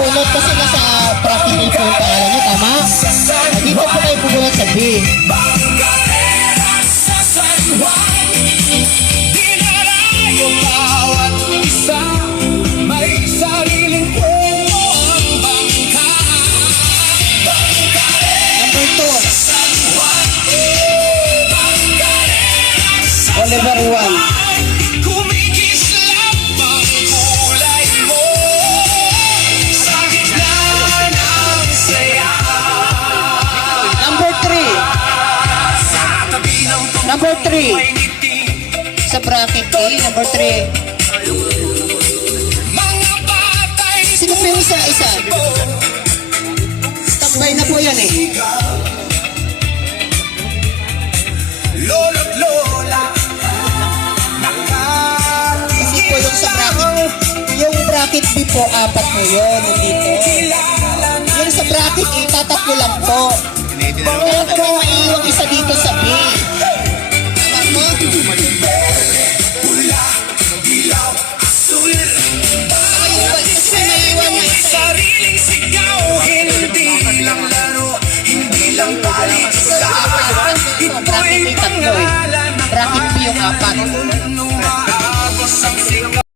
bubunot kasi nasa bracket A po yung pangalan niyo, tama? Dito po kayo bubunot sa B. Number 2. Oliver 1. Number 3. Sa bracket A, number 3. Sino pa yung isa? Tambay na po yan eh. Kasi po yung sa bracket, yung bracket B po, 4 po yun, nandito. Yung sa bracket A, tatatlo lang po. Kaya po maiiwang isa dito sa B. Sariling sigaw, hindi lang laro, hindi lang palit-sahan. Ito'y pangalan ng bracket B yung 4. umaagos ang